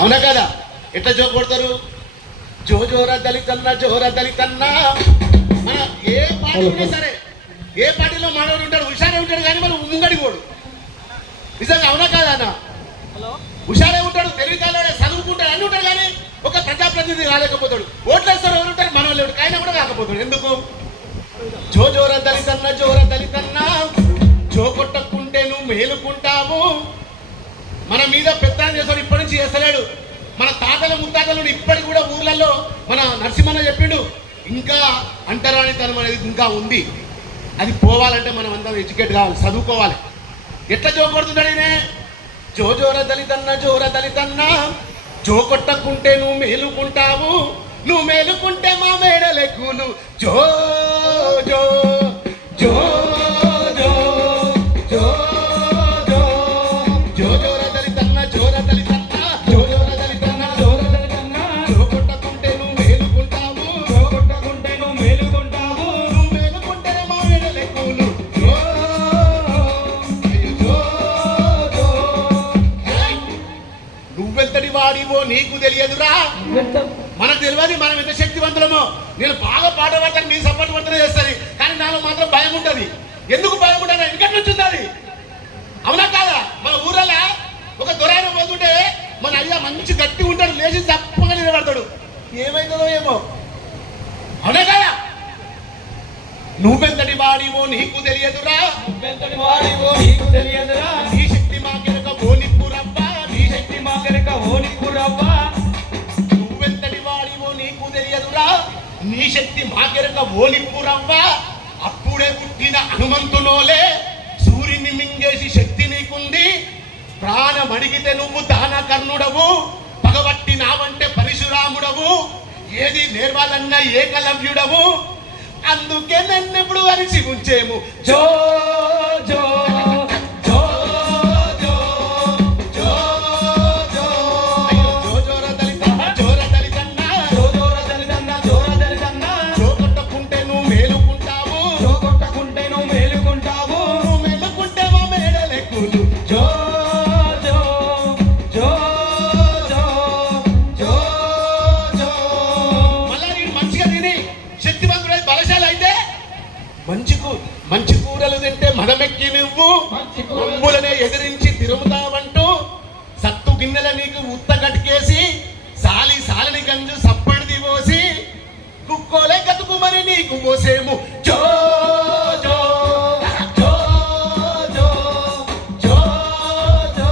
అవునా కదా? ఎట్లా జోక్ కొడతారు? జో జోర దళితన్నా జోర దళితన్నా. మన ఏ పార్టీ ఉన్నా సరే, ఏ పార్టీలో మనోడు ఉంటాడు, హుషారే ఉంటాడు, కానీ మనం ముంగడి పోడు. నిజంగా అవునా కాదా అన్న? హుషారే ఉంటాడు, తెలివితేటలే, చదువుకుంటాడు, అన్ని ఉంటాడు, కానీ ఒక ప్రజాప్రతినిధి కాలేకపోతాడు. ఓట్లు వేస్తారు, ఎవరు ఉంటారు? మన వాళ్ళు ఆయన కూడా కాకపోతాడు. ఎందుకు? జో జోర దళితన్నా జోర దళితన్నా, జో కొట్టకుంటే నువ్వు మేలుకుంటావు. మన మీద పెత్తనం చేస్తాడు, ఇప్పటి నుంచి చేస్తలేడు. మన తాతల ముత్తాతలు ఇప్పటికి కూడా ఊర్లలో మన నరసింహన్న చెప్పిండు, ఇంకా అంటరానితనం అనేది ఇంకా ఉంది. అది పోవాలంటే మనం అంతా ఎడ్యుకేట్ కావాలి, చదువుకోవాలి. ఎట్లా జో కొడుతున్నాడు ఈయన? జో జోర దళితన్నా జోర దళితన్నా, జో కొట్టకుంటే నువ్వు మేలుకుంటావు, నువ్వు మేలుకుంటే మా మేడలెక్కులు. జో జో జో జో జో జో జో జోర దళితన్నా జోర దళితన్నా, జో జోర దళితన్నా జోర దళితన్నా, జో కొట్టకుంటే నువ్వు మేలుకుంటావు, జో కొట్టకుంటే నువ్వు మేలుకుంటావు, నువ్వు మేలుకుంటే మా మేడలెక్కులు. జో జో జో. నువ్వెంతటి వాడివో నీకు తెలియదురా. మనకు తెలియదు మనం ఎంత శక్తివంతులమో. నేను బాగా పాట పడతాను, నీ సపోర్ట్ పడుతూనే చేస్తుంది, కానీ నాలో మాత్రం భయం ఉంటుంది. ఎందుకు భయం ఉంటుంది? ఎందుకంటే నుంచి అది. అవునా కాదా? మన ఊరలో ఒక దొరైన పోతుంటే మన అయ్యా మంచి గట్టి ఉంటాడు, లేచి తప్పగా నిలబడతాడు. ఏమైతుందో ఏమో. అవునా కాదా? నువ్వెంతటి వాడివో నీకు తెలియదురా, నువ్వెంతటి వాడివో నీకు తెలియదురా, నీ శక్తి మాకెరక ఓ నిప్పురవ్వ, నీ శక్తి మాకెరక ఓ నిప్పురవ్వ. నువ్వెంతటి వాడివో నీకు తెలియదురా, నీ శక్తి మాకెరక ఓ నిప్పురవ్వ. అప్పుడే పుట్టిన హనుమంతునోలే సూర్యుని మింగేసి శక్తి నీకుంది. ప్రాణం అడిగితే నువ్వు దానకర్ణుడవు, పగబట్టినావంటే పరశురాముడవు, ఏది నేర్వాలన్నా ఏకలవ్యుడవు. అందుకే నన్నెప్పుడు అరిచి ఉంచేము. జో జో జో జో జో జో. అయ్యో జో జోర దళితన్నా జోర దళితన్నా, జో జోర దళితన్నా జోర దళితన్నా, జో కొట్టకుంటే నువ్వు మేలుకుంటావు, జో కొట్టకుంటే నువ్వు మేలుకుంటావు, నువ్వు మేలుకుంటే మా మేడలెక్కులు. జో జో జో జో జో జో. మళ్ళా నేను మంచిగా తిని శక్తివంతుడై బలశాలి అయితే మంచి కూరలు తింటే మనమెక్కి నువ్వు మమ్ములనే ఎదిరించి తిరుగుతావంటూ సత్తు గిన్నెల నీకు ఉత్త గట్కేసి సాలిని గంజు సప్పడిది పోసి కుక్కోలే కతుకుమని నీకు పోసేము. జో జో జో జో జో జో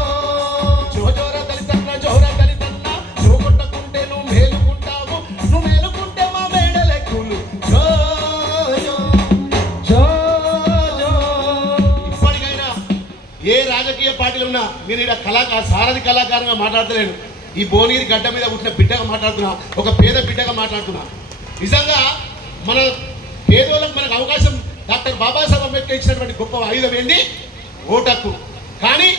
జో జోర దళితన్నా జోర దళితన్నా, జో కొట్టకుంటే నువ్వు మేలుకుంటావు, నువ్వు మేలుకుంటే మా మేడలెక్కులు. జో జో జో జో. ఇప్పటికైనా ఏ రాజకీయ పార్టీలు ఉన్నా నేను ఇక్కడ సారథి కళాకారంగా మాట్లాడతలేను. ఈ భువనగిరి గడ్డ మీద పుట్టిన బిడ్డగా మాట్లాడుతున్నా, ఒక పేద బిడ్డగా మాట్లాడుతున్నా. నిజంగా మన పేదోళ్ళకు మనకు అవకాశం డాక్టర్ బాబాసాహెబ్ అంబేద్కర్ ఇచ్చినటువంటి గొప్ప ఆయుధం ఏంటి? ఓటు హక్కు. కానీ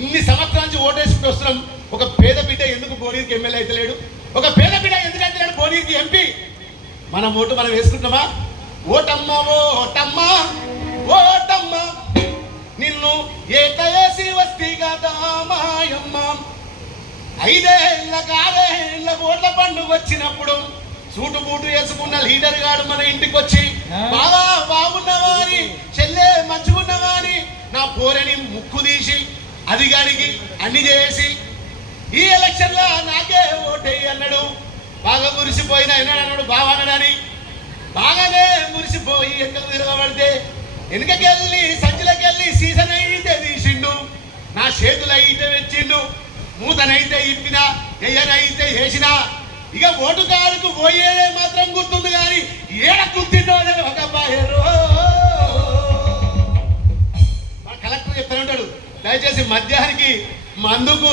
ఇన్ని సంవత్సరాల నుంచి ఓటేసుకుంటూ వస్తున్నాం. ఒక పేద బిడ్డ ఎందుకు భువనగిరికి ఎమ్మెల్యే అయితే లేడు? ఒక పేద బిడ్డ ఎందుకు అయితే లేడు భువనగిరికి ఎంపీ? మన ఓటు మనం వేసుకుంటున్నామా? ఓటమ్మా ఓటమ్మా ఓటమ్మా, నిన్ను ఏకయేసి వస్తీగా దామాయమ్మ. 5 ఏళ్ళ 6 ఏళ్ళ ఓట్ల పండుగ వచ్చినప్పుడు సూటు బూటు వేసుకున్న లీడర్ గాడు మన ఇంటికి వచ్చి బాగా బాగున్నావా అని, చెల్లె మంచుకున్నావా అని నా పోరని ముక్కు తీసి అది గారికి అన్ని చేసి ఈ ఎలక్షన్ లో నాకే ఓటేయి అన్నాడు. బాగా మురిసిపోయిన అన్నాడు బావానని. బాగానే మురిసిపోయి ఎక్కలు తిరగబడితే వెనుకకెళ్ళి సంచులకెళ్ళి సీజన్ అయితే తీసిండు, నా చేతులు అయితే వెచ్చిండు, మూతనైతే ఇప్పిన ఎయ్యనైతే వేసినా. ఇక ఓటు కారుకు పోయేదే మాత్రం గుర్తుంది, కానీ ఏడ గుర్తిండో ఒక బాయరు. మా కలెక్టర్ చెప్తానే ఉంటాడు, దయచేసి మధ్యాహ్నానికి మందుకు